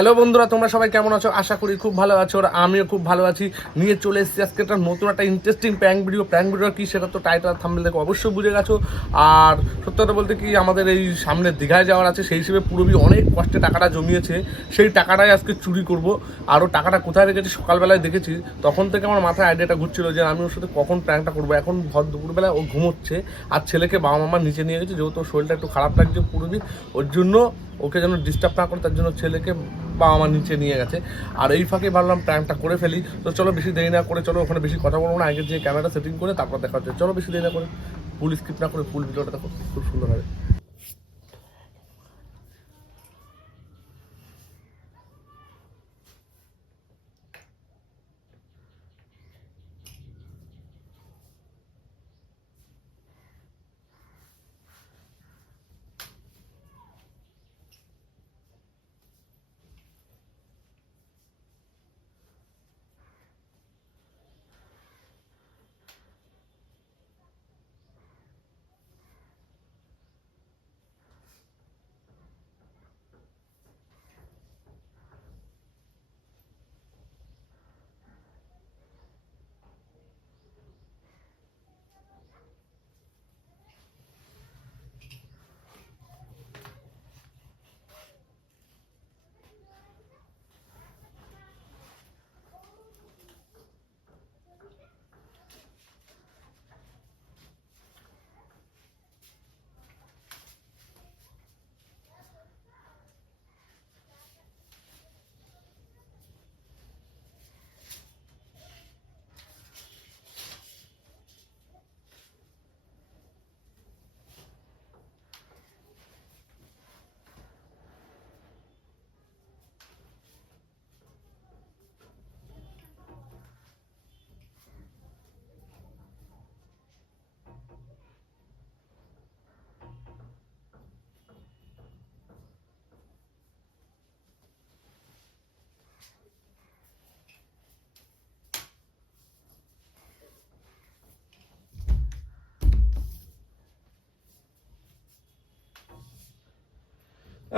Hello বন্ধুরা, তোমরা সবাই কেমন আছো? আশা করি খুব ভালো আছো, আর আমিও খুব ভালো আছি। নিয়ে চলে এসেছি আজকে একটা নতুন একটা ইন্টারেস্টিং প্র্যাঙ্ক ভিডিও কি সেটা তো টাইটেল থাম্বনেল দেখে অবশ্যই বুঝে গেছো। আর সত্যি কথা বলতে কি, আমাদের এই সামনে দীঘায় যাওয়ার আছে, সেই হিসেবে পুরবি অনেক কষ্টে টাকাটা জমিয়েছে। সেই টাকাটাই আজকে চুরি করব। আরও টাকাটা কোথায় রেখেছি সকালবেলায় দেখেছি, তখন থেকে আমার মাথায় আইডিয়াটা ঘুরছিল যে আমি ওর সাথে কখন প্র্যাঙ্কটা করবো। এখন ভর দুপুরবেলায় ও ঘুমোচ্ছে, আর ছেলেকে বাবা মামার নিচে নিয়ে গেছে, যেহেতু ওর শরীরটা একটু খারাপ লাগছে পুরবি, ওর জন্য ওকে যেন ডিস্টার্ব না করে তার জন্য ছেলেকে বাবা আমার নিচে নিয়ে গেছে। আর এই ফাঁকে ভাবলাম প্র্যাঙ্কটা করে ফেলি। তো চলো বেশি দেরি না করে, চলো ওখানে বেশি কথা বলবো না, আগে যে ক্যামেরাটা সেটিং করে তারপর দেখা হচ্ছে। চলো বেশি দেরি না করে ফুল স্কিপ না করে ফুল ভিডিওটা দেখো, খুব সুন্দর হবে।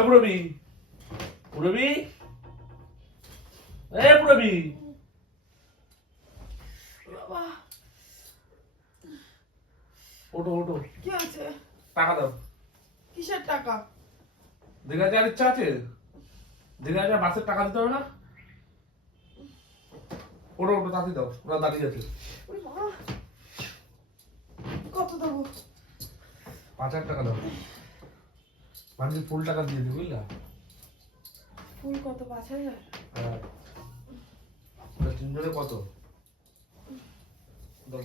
পুরবি, পুরবি, পুরবি, ওটো ওটো। কি আছে? টাকা দাও। কিসের টাকা? দীঘা যাওয়ার ইচ্ছা আছে? দীঘা যাওয়ার বাসের টাকা দিতে হবে না? ওটো ওটো, তাড়াতাড়ি দাও, ওরা দাঁড়িয়ে আছে। কত দেবো? 5,000 টাকা দাও। মানে ফুল টাকা দিয়ে দিই, বুঝলা? ফুল কত? 5,000? হ্যাঁ। 3 জনে কত? দাও।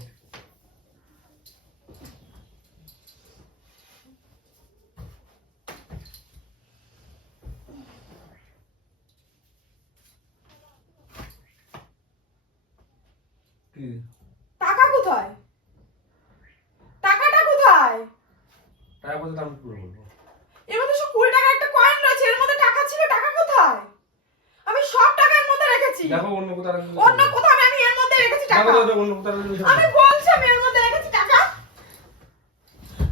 কি? টাকা কোথায়? টাকাটা কোথায়? টাকা পয়সা আমি পুরো বলবো। এর মধ্যে সব 20 টাকার একটা কয়েন রয়েছে, এর মধ্যে টাকা ছিল। টাকা কোথায়? আমি সব টাকা এর মধ্যে রেখেছি। দেখো অন্য কোথাও রাখছি। অন্য কোথাও আমি এর মধ্যে রেখেছি টাকা। দেখো অন্য কোথাও রাখছি। আমি বলছি আমি এর মধ্যে রেখেছি টাকা।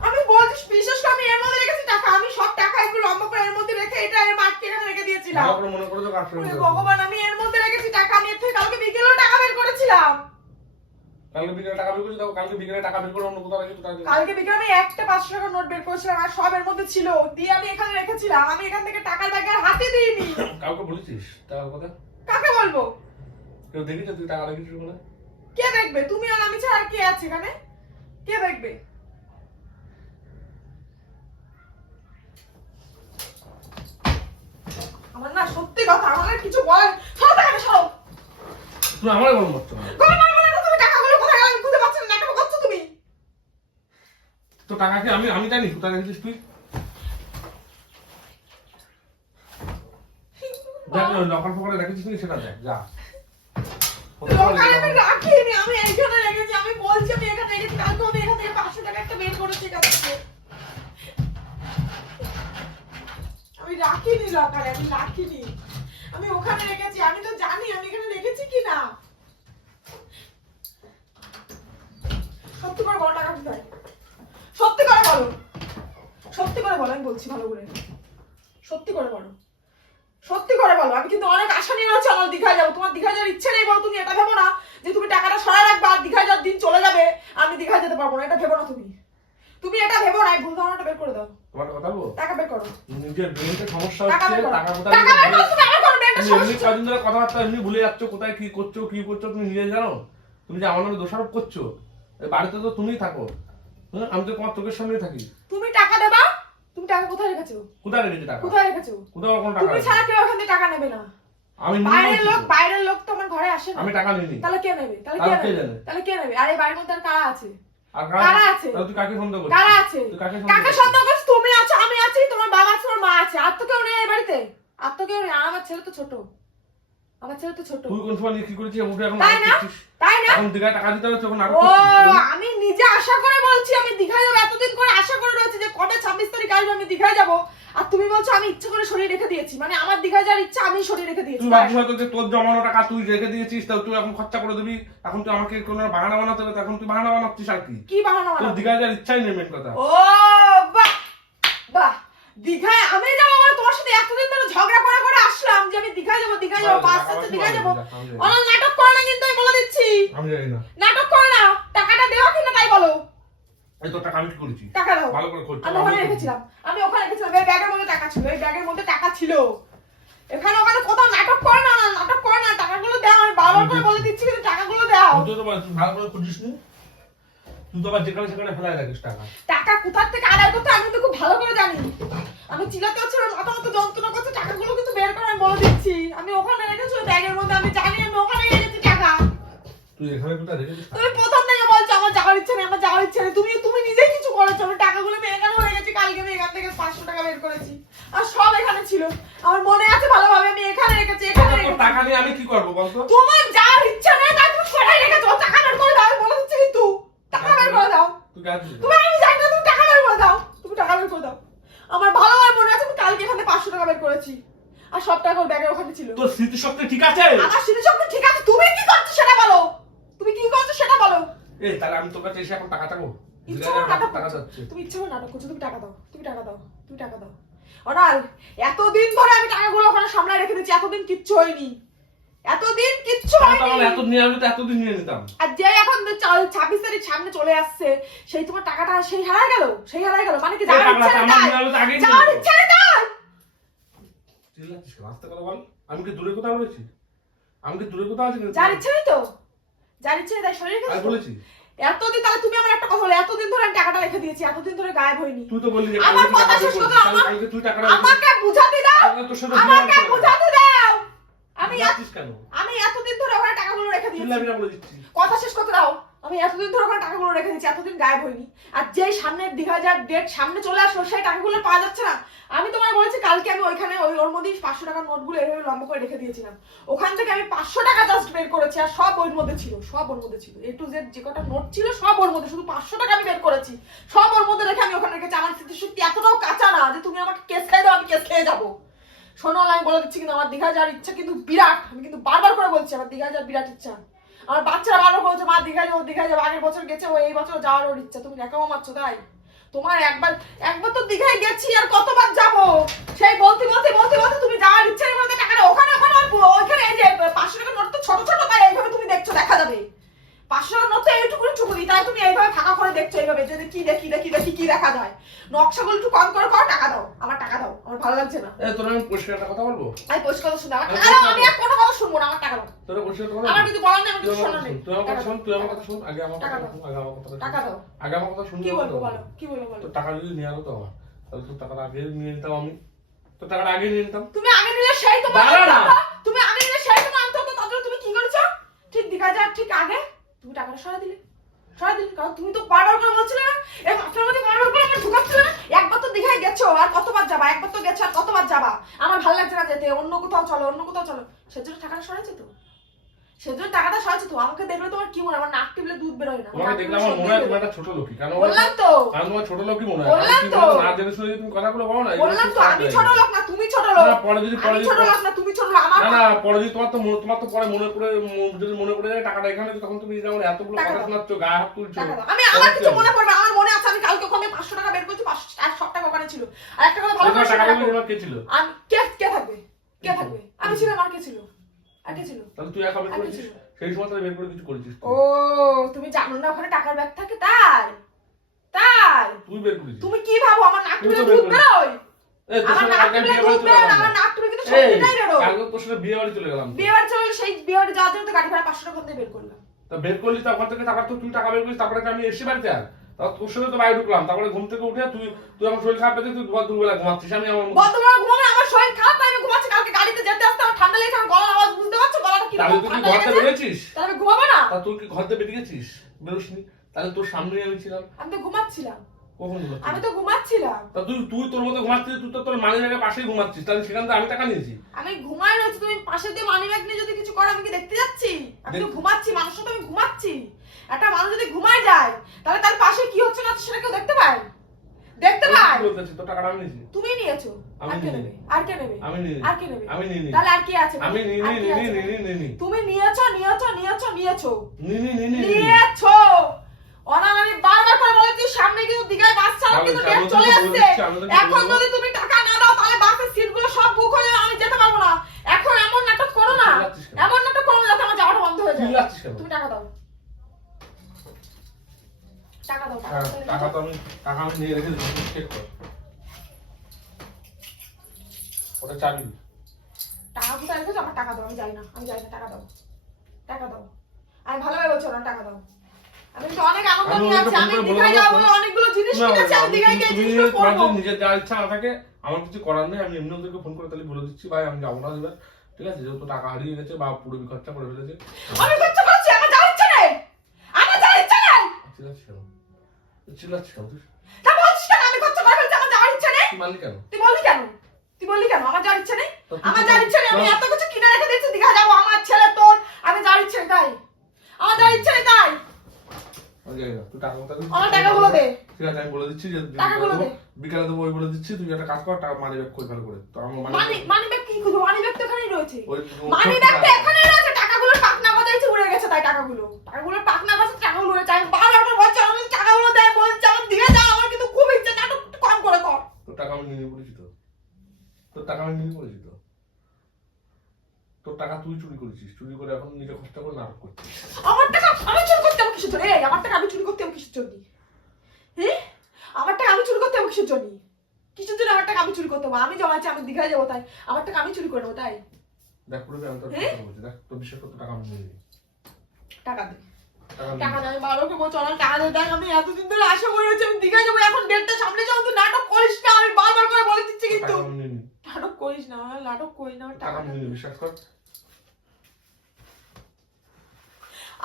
আমি বলছি বিশেষ করে আমি এর মধ্যে রেখেছি টাকা। আমি সব টাকা একটু লম্বা করে এর মধ্যে রেখে এটা এর মাঠকে এখানে রেখে দিয়েছিলাম। ভালো মনে করে তো কাজ করে। ভগবান, আমি এর মধ্যে রেখেছি টাকা। আমি এর থেকে কালকে বিকেলেও টাকা বের করেছিলাম। কালকে বিকেলে টাকা বের করেছি, দেখো কালকে বিকেলে টাকা বের করে অন্য কোথাও রাখছি। কালকে বিকেলে আমি একটা 500 টাকার নোট বের করেছিলাম, আর সব এর মধ্যে ছিল, দিয়ে আমি এখানে রেখেছিলাম। আমি এখান থেকে টাকার ব্যাগ আর হাতে দিইনি। কাউকে বলেছিস টাকার কথা? কাকে বলবো? কেউ দেখেছে তুই টাকা রেখেছিস বলে? কে দেখবে? তুমি আর আমি ছাড়া আর কে আছে এখানে? কে দেখবে? আমার না সত্যি কথা, আমার আর কিছু বলার। সরো টাকাটা সরো। তুমি আমারে গরম করছো না। গরম মারবে না তো? তুমি টাকাগুলো কোথায় গেল আমি খুঁজে পাচ্ছি না। কেন করছো তুমি? তো টাকা কি আমি জানি কোথায় রেখেছিস তুই? দেখ লকার ফকারে রেখেছিস তুই, সেটা দেখ যা। লকারে আমি রাখিনি, আমি এইখানে রেখেছি। আমি বলছি আমি এখানে রেখেছি। কালকে আমি এখান থেকে 500 টাকা একটা বের করেছি কাছে। আমি রাখিনি লকারে, আমি রাখিনি। আমি ওখানে রেখেছি। আমি তো জানি আমি এখানে রেখেছি কিনা। সত্যি করে বলো টাকা কোথায়? সত্যি করে বলো। সত্যি করে বলো, আমি বলছি ভালো করে। সত্যি করে বলো। সত্যি করে বলো, আমি কিন্তু অনেক আশা নিয়ে রয়েছে আমার দীঘায় যাবো। তোমার দীঘায় যাওয়ার ইচ্ছে নেই বলো, তুমি এটা ভেবো না যে তুমি টাকাটা সরায় রাখবা আর দীঘায় যাওয়ার দিন চলে যাবে আমি দীঘায় যেতে পারবো না, এটা ভেবো না তুমি এটা ভেবো না। ভুল ধারণাটা বের করে দাও। তোমার কথা বলবো, টাকা বের করো। নিজের ব্রেনতে সমস্যা টাকা হচ্ছে, বের করো। টাকা টাকা বের করো, তুমি আমার কোনো ব্রেনটা তুমি এমনি সমস্যা। কদিন ধরে কথাবার্তা এমনি ভুলে যাচ্ছ, কোথায় কি করছো তুমি নিজে জানো। তুমি যে আমার নামে দোষারোপ করছো, এই বাড়িতে তো তুমিই থাকো, আমি তো তোমার চোখের সামনেই থাকি। তুমি টাকা দেবা, তুমি টাকা কোথায় রেখেছো? কোথায় রেখেছি টাকা? কোথায় রেখেছো? কোথাও কোনো টাকা তুমি নেই। ছাড়া কেউ এখান থেকে টাকা নেবে না। আমি বাইরের লোক তো আমার ঘরে আসে না। আমি টাকা নিইনি। তাহলে কে নেবে? তাহলে কে নেবে? আর এই বাড়ির মধ্যে আর কারা আছে? আর কারা আছে? তুই কাকে সন্দেহ করছিস? কারা আছে? তুই কাকে কাকে সন্দেহ করছিস? তুমি আছো, আমি আছি, তোমার বাবা আছে, তোমার মা আছে। আর তো কেউ নেই এই বাড়িতে। আর তো কেউ নেই। আর আমার ছেলে তো ছোট। তুই কোন সময় কি করেছিস? উঠে এখন তাই না? তাই না? এখন দীঘায় টাকা দিতে হবে তখন নাটক ও করছিস। আমি নিজে আশা করে বলছি আমি দীঘায় যাবো, এতদিন করে আশা করে রয়েছে যে কবে 26 তারিখ আসবে আমি দীঘায় যাবো। আর তুমি বলছো আমি ইচ্ছা করে সরিয়ে রেখে দিয়েছি, মানে আমার দীঘায় যাওয়ার ইচ্ছা আমি সরিয়ে রেখে দিয়েছি। তুই ভাবছিস হয়তো যে তোর জমানো টাকা তুই রেখে দিয়েছিস, তাও তুই এখন খরচা করে দিবি, এখন তুই আমাকে কোনো বাহানা বানাতে হবে, তখন তুই বাহানা বানাচ্ছিস আর কি? কি বাহানা তোর বানাবো? দীঘায় যাওয়ার ইচ্ছাই নেই মেন কথা। ও বাহ বাহ, দীঘায় আমি যাবো মানে তোমার সাথে এতদিন ধরে ঝগড়া করে আসলাম যে আমি দীঘায় যাবো আস্তে দীঘায় যাবো। অনল নাটক করে না কিন্তু আমি বলে দিচ্ছি। আমি জানি না নাটক করে না, টাকাটা দেওয়া কিনা তাই বলো। এই তোর টাকা আমি কি করেছি? টাকা দাও। ভালো করে খোঁজ। আমি ওখানে রেখেছিলাম, এই ব্যাগের মধ্যে টাকা ছিল, এই ব্যাগের মধ্যে টাকা ছিল। এখানে ওখানে কোথাও নাটক করে না, টাকাগুলো দাও। আমি বারবার করে বলে দিচ্ছি কিন্তু টাকাগুলো দাও। তুই তো ভালো করে খুঁজিস নি, তুই তো আবার যেখানে সেখানে ফেলাই রাখিস টাকা। টাকা কোথার থেকে আদায় করতে আমি তো খুব ভালো করে জানি। আমি চিল্লাতেও ছিল, মাথা মতো যন্ত্রণা করছে, টাকাগুলো কিন্তু বের করে আমি বলে দিচ্ছি। আমি ওখানে রেখেছি ব্যাগের মধ্যে, আমি জানি আমি ওখানে রেখেছি টাকা। তুই এখানে কোথায় রেখেছিস? তুমি প্রথম থেকে বলছো আমার যাওয়ার ইচ্ছে নেই, তুমি নিজেই কিছু করেছো। আমি টাকাগুলো আমি এখানেও রেখেছি, কালকে আমি এখান থেকে 500 টাকা বের করেছি আর সব এখানে ছিল। আমার মনে আছে ভালোভাবে, আমি এখানে রেখেছি। টাকা নিয়ে আমি কি করবো বলতো? তোমার যাওয়ার ইচ্ছা নেই তাই তুমি সরাই রেখেছো। টাকা বের করে দাও, আমি বলে দিচ্ছি কিন্তু টাকা বের করে দাও। তুই গাছ তুমি আমি জানি না, তুমি টাকা বের করে দাও। আমার ভালোভাবে মনে আছে আমি কালকে এখানে 500 টাকা বের করেছি আর সব টাকা ওর ব্যাগের ওখানে ছিল। তোর স্মৃতিশক্তি ঠিক আছে? আমার স্মৃতিশক্তি ঠিক আছে, তুমি কি করছো সেটা বলো। এই তাহলে আমি তোর কাছে এসে এখন টাকা চাবো? ইচ্ছা করে নাটক টাকা করছো। চাচ্ছি। তুমি ইচ্ছা করে নাটক করছো, তুমি টাকা দাও। অনাল, এতদিন ধরে আমি টাকাগুলো ওখানে সামলায় রেখে দিচ্ছি, এতদিন কিচ্ছু হয়নি। এত নিয়ে আমি তো এতদিন নিয়ে নিতাম। আর যে এখন 26 তারিখ সামনে চলে আসছে, সেই তোমার টাকাটা সেই হারায় গেল। মানে কি যাওয়ার ইচ্ছা নেই? যাওয়ার ইচ্ছা নেই তাই? চিল্লাচ্ছিস কেন? আস্তে কথা বল। আমি কি দূরে কোথাও রয়েছি? আছি? যার ইচ্ছা নেই তো, যার ইচ্ছা নেই তাই শরীরে আমি বলেছি এতদিন। তাহলে তুমি আমার একটা কথা বলো, এতদিন ধরে আমি টাকাটা রেখে দিয়েছি, এতদিন ধরে গায়েব হয়নি। তুই তো বললি যে আমার কথা শেষ কথা, তুই টাকা আমাকে বুঝাতে দাও। আমি এতদিন ধরে ওখানে টাকাগুলো রেখে দিয়েছি। কথা শেষ করতে দাও। আমি এতদিন ধরে ওখানে টাকাগুলো রেখে দিয়েছি, এতদিন গায়েব হয়নি। আর যেই সামনের 2000 ডেট সামনে চলে আসলো, সেই টাকাগুলো পাওয়া যাচ্ছে না। আমি তোমায় বলেছি কালকে আমি ওইখানে ওর মধ্যে 500 টাকার নোটগুলো এভাবে লম্বা করে রেখে দিয়েছিলাম। ওখান থেকে আমি 500 টাকা জাস্ট বের করেছি আর সব ওর মধ্যে ছিল। A to Z যে কটা নোট ছিল সব ওর মধ্যে, শুধু 500 টাকা আমি বের করেছি। সব ওর মধ্যে রেখে আমি ওখানে রেখেছি। আমার স্মৃতিশক্তি এতটাও কাঁচা না যে তুমি আমাকে কেস খাই দাও আমি কেস খেয়ে যাবো। শোনো, আমি বলে দিচ্ছি কিন্তু আমার দীঘা যাওয়ার ইচ্ছা কিন্তু বিরাট। আমি কিন্তু বারবার করে বলছি আমার দীঘা যাওয়ার বিরাট ইচ্ছা। আমার বাচ্চারা বারবার বলছে মা দীঘা যাবো। আগের বছর গেছে, ও এই বছর যাওয়ার ওর ইচ্ছা। তুমি একাও মারছো তাই? তোমার একবার তো দীঘায় গেছি আর কতবার যাবো? সেই বলতে তুমি যাওয়ার ইচ্ছা নেই বলতে টাকা ওখানে ওইখানে এই যে 500 টাকার নোট তো ছোট তাই এইভাবে তুমি দেখছো, দেখা যাবে 500 টাকার নোট তো এইটুকুনি টুকুনি, তাই তুমি এইভাবে ফাঁকা করে দেখছো এইভাবে যদি কি দেখি কি দেখা যায়। নকশাগুলো একটু কম করে টাকা দাও, আমার টাকা দাও, আমার ভালো লাগছে না। তোর আমি পরিষ্কার একটা কথা বলবো। আমি পরিষ্কার কথা শুনবো, আমি এক কথা শুনবো না, আমার টাকা দাও। তোর পরিষ্কার কথা আমার কিছু বলার নেই, আমি কিছু শোনার নেই। তুই আমার কথা শুন, আগে আমার কথা শুন, টাকা দাও। আগে আমার কথা শুন। কি বলবো বলো? তো টাকা যদি নিয়ে আলো তো আমার, তাহলে তো টাকাটা আগে নিয়ে নিতাম আমি। তো টাকাটা আগে নিয়ে নিতাম। তুমি আগে নিলে সেই তোমার অন্তত তাহলে তুমি কি করেছো? ঠিক দীঘা যাওয়ার ঠিক আগে তুমি টাকাটা সরাই দিলে। কারণ তুমি তো বারবার করে বলছিলে না, এই মাথার মধ্যে বারবার করে আমার ঢুকাচ্ছিলে না, একবার তো দীঘায় গেছো আর কতবার যাবা, একবার তো গেছো আর কতবার যাবা, আমার ভালো লাগছে না যেতে, অন্য কোথাও চলো। সেজন্য টাকাটা সরাইছে তো, আমাকে দেখলে তোমার কি মনে হয়? আমার নাক টিপলে দুধ বের হয় না? তোমাকে দেখলে আমার মনে হয় তুমি একটা ছোট লোকই। কেন বললাম তো? কারণ তোমার ছোট লোকই মনে হয়। বললাম তো না জেনে শুনে তুমি কথাগুলো বলো না। বললাম তো আমি ছোট লোক না, তুমি ছোট লোক। না পরে যদি ছোট লোক না, তুমি ছোট লোক। আমার না পরে যদি তোমার তো পরে মনে পড়ে যায় টাকাটা এখানে, তখন তুমি যেমন এতগুলো কথা শোনাচ্ছ, গায়ে হাত তুলছো। আমি আমার কিছু মনে পড়বে, আমার মনে আছে আমি কালকে ওখানে 500 টাকা বের করেছি, 500 টাকা ওখানে ছিল। আর একটা কথা ভালো করে টাকা কে ছিল? আমি কে থাকবে? কে থাকবে? আমি ছিলাম, আর কে ছিল? আর কে ছিল? তাহলে তুই একা বের করেছিস, সেই সময় তাহলে বের করে কিছু করেছিস। ও তুমি জানো না ওখানে টাকার ব্যাগ থাকে, তাই তাই তুই বের করেছিস। তুমি কি ভাবো আমার নাক থেকে দুধ বেরোয়? আমার নাক থেকে দুধ বেরোয় না, আমার নাক থেকে কিন্তু সত্যিটাই বেরোয়। কালকে তোর সাথে বিয়ে বাড়ি চলে গেলাম। বিয়ে বাড়ি চলে, সেই বিয়ে বাড়ি যাওয়ার জন্য তো গাড়ি ভাড়া 500 টাকা দিয়ে বের করলাম। তা বের করলি, তারপর থেকে তারপর তো তুই টাকা বের করিস, তারপরে আমি এসে বাড়িতে আর তারপর তোর সাথে তো বাইরে ঢুকলাম, তারপরে ঘুম থেকে উঠে তুই আমার শরীর খারাপ পেতে তুই দুবেলা ঘুমাচ্ছিস। আমি আমার বর্তমানে ঘুমাবে, আমার শরীর খারাপ, আমি ঘুমাচ্ছি। কালকে গাড়িতে যেতে আসতে আমার ঠান্ডা লেগেছে, আমার গলার আওয়াজ বুঝতে পারছো? গলাটা কি তাহলে তুই কি ঘর থেকে বেরিয়েছিস? তাহলে আমি ঘুমাবো না? তা তুই কি ঘর থেকে বেরিয়ে গেছিস? বেরোসনি? তাহলে তোর সামনেই আমি ছিলাম। আমি তো ঘুমাচ্ছিলাম। কখন ঘুমাচ্ছিস? আমি তো ঘুমাচ্ছিলাম। তা তুই তোর মতো ঘুমাচ্ছিস, তুই তো তোর মানি ব্যাগের পাশেই ঘুমাচ্ছিস, তাহলে সেখান থেকে আমি টাকা নিয়েছি। আমি ঘুমাই রয়েছি, তুমি পাশে দিয়ে মানি ব্যাগ নিয়ে যদি কিছু করো আমি কি দেখতে যাচ্ছি? আমি তো ঘুমাচ্ছি, মানুষের সাথে আমি ঘুমাচ্ছি। একটা মানুষ যদি ঘুমায় যায় তাহলে তার পাশে কি হচ্ছে না সেটা কেউ দেখতে পায়? দেখতে পায়? তোর টাকাটা আমি নিয়েছি। তুমি নিয়েছো, আর কে নেবে? আর কে নেবে? আমি নিয়ে আর কে নেবে? আমি নিয়ে নি। তাহলে আর কি আছে? আমি নিয়ে নি। তুমি নিয়েছো নিয়েছো নিয়েছো নিয়েছো নি। নিয়েছো। অনার আমি বারবার করে বলেছি সামনে কিন্তু দিঘায় বাস চালানো কিন্তু ডেট চলে আসছে। এখন যদি তুমি টাকা না দাও তাহলে বাসের সিটগুলো সব বুক হয়ে যাবে, আমি যেতে পারবো না। এখন এমন নাটক করো না, এমন নাটক করো না যাতে আমার যাওয়াটা বন্ধ হয়ে যায়। তুমি টাকা দাও, টাকা দাও। টাকা তো আমি নিয়ে রেখে দিচ্ছি, চেক কর। ওটা চাবি। টাকা কোথায় রেখেছো? আমার টাকা দাও, আমি যাই না, টাকা দাও, টাকা দাও। আমি ভালোভাবে বলছি না, টাকা দাও। আমি তো অনেক আনন্দ নিয়ে আছি, আমি দিঘায় যাবো বলে অনেকগুলো জিনিস কিনেছি, আমি দিঘায় গিয়ে জিনিসগুলো করবো। নিজের যা ইচ্ছা না থাকে, আমার কিছু করার নেই। আমি এমনি ওদেরকে ফোন করে তাহলে বলে দিচ্ছি, ভাই আমি যাবো না এবার, ঠিক আছে? যেহেতু টাকা হারিয়ে গেছে বা পুরো খরচা করে ফেলেছে। আমি খরচা করছি, আমার যাওয়ার ইচ্ছা নেই, আমার যাওয়ার ইচ্ছা নেই। চিল্লাচ্ছি কেন তুই? তা বলছিস কেন? আমি খরচা করে ফেলছি, আমার যাওয়ার ইচ্ছা নেই। তুই মানলি কেন? তুই বললি কেন আমার যাওয়ার ইচ্ছা নেই? আমার যাওয়ার ইচ্ছা নেই, আমি এত কিছু কিনে রেখে দিয়েছি, দিঘা যাবো, আমার ছেলে তোর, আমি যাওয়ার ইচ্ছা নেই তাই। আমার যাওয়ার ইচ্ছা নেই তাই। তুই টাকা আমার টাকাগুলো দে। ঠিক আছে, আমি বলে দিচ্ছি যে টাকাগুলো দে। বিকালে দেবো, ওই বলে দিচ্ছি। তুই একটা কাজ কর, টাকা মানি ব্যাগ করে ফেল করে। তো আমার মানি ব্যাগ কি করবো? মানি ব্যাগ তো এখানেই রয়েছে। ওই মানি ব্যাগ তো এখানেই রয়েছে, টাকাগুলোর পাখনা গজাইছে, উড়ে গেছে তাই টাকাগুলোর পাখনা গজাইছে, টাকাগুলো উড়ে যায়। আমি বারবার করে বলছি আমাকে টাকাগুলো দেয়, বলছি আমার দিঘা যাও, আমার কিন্তু খুব ইচ্ছা, নাটক একটু কম করে কর। তোর টাকা আমি নিয়ে পড়েছি তো, তোর টাকা আমি নিয়ে পড়েছি তো। তোর টাকা তুই চুরি করেছিস, চুরি করে এখন নিজে কষ্ট করে নাটক করছিস। আমার টাকা আমি চুরি করতে হবে কিসের জন্য? এই আমার টাকা আমি চুরি করতে হবে কিসের জন্য? হ্যাঁ, আমার টাকা আমি চুরি করতে হবে কিসের জন্য? কিসের জন্য আমার টাকা আমি চুরি করতে হবে? আমি জমাচ্ছি, আমি দিঘায় যাবো তাই আমার টাকা আমি চুরি করে নেবো তাই? দেখ পুরো আমি তোর কথা বলছি, দেখ তোর বিশ্বাস করতে টাকা আমি নিয়ে নিই। টাকা দে, টাকা দে। আমি বারোকে বলছি অনেক টাকা দে। দেখ আমি এতদিন ধরে আশা করে রয়েছি আমি দিঘায় যাবো, এখন ডেটটা সামনে যাও, তুই নাটক করিস না, আমি বারবার করে বলে দিচ্ছি কিন্তু নাটক করিস না, নাটক করিস না। টাকা নিয়ে বিশ্বাস কর।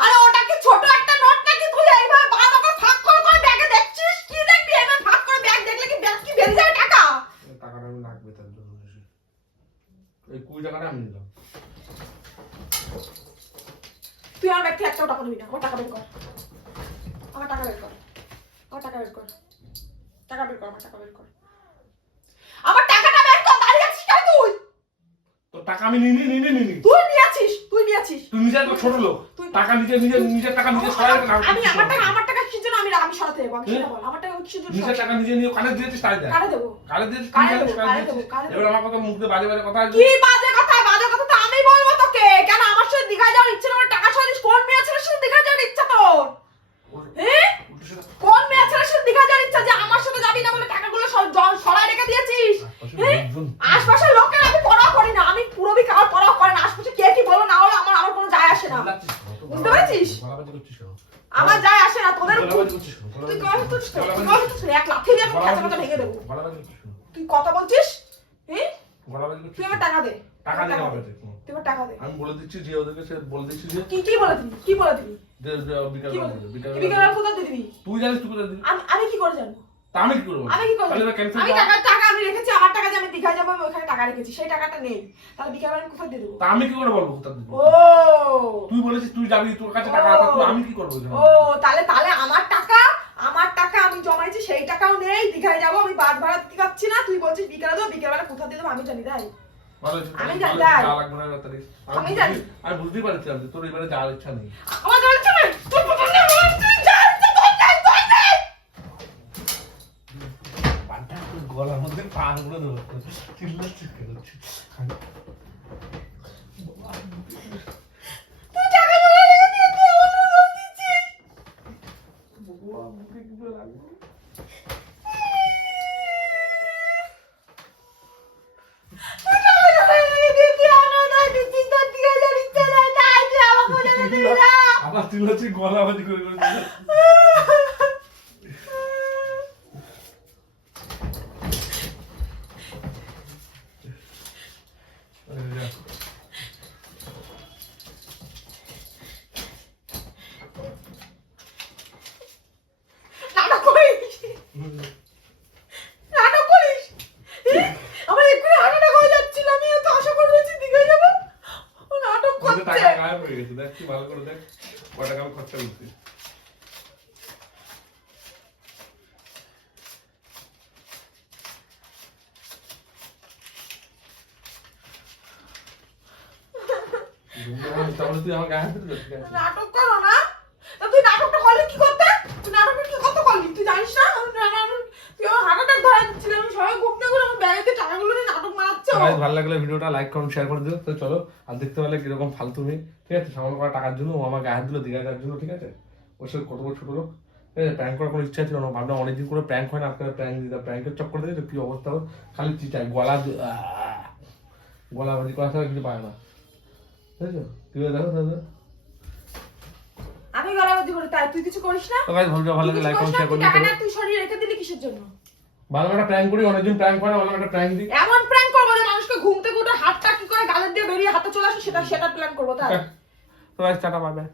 আরে ওটা কি ছোট একটা নোট নাকি? তুই এইভাবে বারবার করে ফাঁক করে করে ব্যাগে দেখছিস? কি দেখবি? এইভাবে ফাঁক করে ব্যাগ দেখলে কি ব্যাগ কি বেরিয়ে যাবে টাকা? টাকাটা আমি লাগবে তার জন্য এই 20 টাকাটা আমি নিলাম। তুই আমার ব্যাগ থেকে একটাও টাকা নিবি না। আমার টাকা বের কর, আমার টাকা বের কর, আমার টাকা বের কর, টাকা বের কর, আমার টাকা বের কর, আমার টাকাটা বের কর। দাঁড়িয়ে আছিস কেন তুই? তোর টাকা আমি নিয়ে নি। তুই নিয়েছিস, তুই নিয়েছিস। তুই নিজে একটা ছোট লোক, টাকা নিজের টাকা নিজে সরাই না। আমি আমার টাকা কিসের জন্য আমি সরাতে দেব? আমি সেটা বল। আমার টাকা কিসের জন্য? নিজের টাকা নিজে নিয়ে কানে দিয়েছিস তাই দেখ। কারে দেব? কানে দিয়েছিস, কারে দেব? এবার আমার কথা মুখ দিয়ে বাজে বাজে কথা আছে। কি বাজে কথা? বাজে কথা তো আমি বলবো তোকে। কেন আমার সাথে দিঘায় যাওয়ার ইচ্ছা না? টাকা সরিস কোন মেয়ে ছেলের সাথে দিঘায় যাওয়ার ইচ্ছা তোর? হ্যাঁ, কোন মেয়ে ছেলের সাথে দিঘায় যাওয়ার ইচ্ছা যে আমার সাথে যাবি না বলে টাকাগুলো সরাই রেখে দিয়েছিস? আশপাশের লোকের আমি পড়াও করি না, আমি পুরোবি কার পড়াও করে না। আশপাশে কে কি বলো না হলো আমার কোনো যায় আসে না, বুঝতে পেরেছিস? আমার যায় আসে না তোদের। তুই এক লাথি দিয়ে আমি কথা ভেঙে দেবো। তুই কথা বলছিস? হ্যাঁ, তুই আমার টাকা দে। টাকা দে আমার কাছে। তুই আমার টাকা দে। আমি বলে দিচ্ছি যে ওদেরকে সে বলে দিচ্ছি যে কি বলে দিবি? কি বলে দিবি? বিকাল কোথা দিয়ে দিবি? তুই জানিস তুই কোথা দিবি? আমি কি করে জানবো? তা আমি কি করব? আমি কি করব? আমি টাকা আমি রেখেছি, আমার টাকা যে আমি দিঘায় যাবো আমি ওখানে টাকা রেখেছি, সেই টাকাটা নেই। তাহলে বিকাল বেলা কোথায় দিয়ে দেবো? তা আমি কি করে বলবো কোথা দিবি? ও তুই বলেছিস তুই যাবি, তোর কাছে টাকা আছে, তুই আমি কি করব? ও তাহলে আমার টাকা আমি জমাইছি, সেই টাকাও নেই, দিঘায় যাবো, আমি বাস ভাড়া দিতে পারছি না। তুই বলছিস বিকালে দেবো, বিকাল বেলা কোথা দিয়ে দেবো আমি জানি তাই? আমি জানি তাই? আমি জানি। আমি বুঝতেই পারছিলাম যে তোর এবারে যাওয়ার ইচ্ছা নেই। আমার যাওয়ার ইচ্ছা নেই। তুই যা ইচ্ছা তোর নেই। গলার মধ্যে পা গুলো ধরছে, চিল্লাচ্ছিস কেন? তুই টাকা জমা রেখে দিয়েছিস, আমার লোন দিচ্ছিস। বগুড়া মুখে কি করে লাগলো? তুই টাকা জমা রেখে দিয়েছিস, আমার লোন দিচ্ছিস, তোর 3000 ইচ্ছে যায়, তাই তুই আমাকে বলে দিবি না। আবার চিল্লাচ্ছি, গলা বাজি করে করে নাটক করিস, নাটক করিস। আমার এক্ষুনি হার্ট অ্যাটাক হয়ে যাচ্ছিল, আমি এত আশা করে রয়েছি দীঘায় যাবো, ও নাটক করছে। টাকা গায়েব হয়ে গেছে, দেখ কি ভালো করে দেখ কয় টাকা আমি খরচা করছি। তাহলে তুই আমার গায়ে হাত দিলি? ঠিক আছে। নাটক করো না, তা তুই নাটকটা করলি কি করতে? তুই নাটকটা কি করতে করলি? তুই জানিস না তুই আমার হার্ট অ্যাটাক ধরে যাচ্ছিল, আমি সবাই ঘুমতে করে আমার ব্যাগেতে টাকাগুলো নিয়ে নাটক মারাচ্ছে। গাইস ভালো লাগলে ভিডিওটা লাইক করুন, শেয়ার করে দিও। তো চলো, আর দেখতে পেলে কিরকম ফালতু মেয়ে, ঠিক আছে? সামান্য করা টাকার জন্য ও আমার গায়ে হাত দিল দীঘা যাওয়ার জন্য, ঠিক আছে? ওর সাথে কত বড় ছোট লোক, ঠিক আছে? প্র্যাঙ্ক করার কোনো ইচ্ছা ছিল না, ভাবলাম অনেকদিন করে প্র্যাঙ্ক হয় না, আজকে প্র্যাঙ্ক দিতে, প্র্যাঙ্কের চক্কর দিয়ে কি অবস্থা হবে, খালি চিটাই গলা বাজি করা ছাড়া কিছু পায় না, বুঝেছো? তুই দেখো দাদা। আমি গলাবাজি করি তাই তুই কিছু করিস না? তো গাইস ভিডিও ভালো লাগলে লাইক করুন, শেয়ার করুন। টাকাটা তুই সরিয়ে রেখে দিলি কিসের জন্য? ভালো একটা প্র্যাঙ্ক করি, অনেকদিন প্র্যাঙ্ক করে, ভালো একটা প্র্যাঙ্ক দিই। এমন প্ল্যান করবো যে মানুষকে ঘুম থেকে উঠে হাতটা কি করে গালের দিয়ে বেরিয়ে হাতে চলে আসে, সেটা প্ল্যান করবো তাই। তো গাইস টাটা, বাই বাই।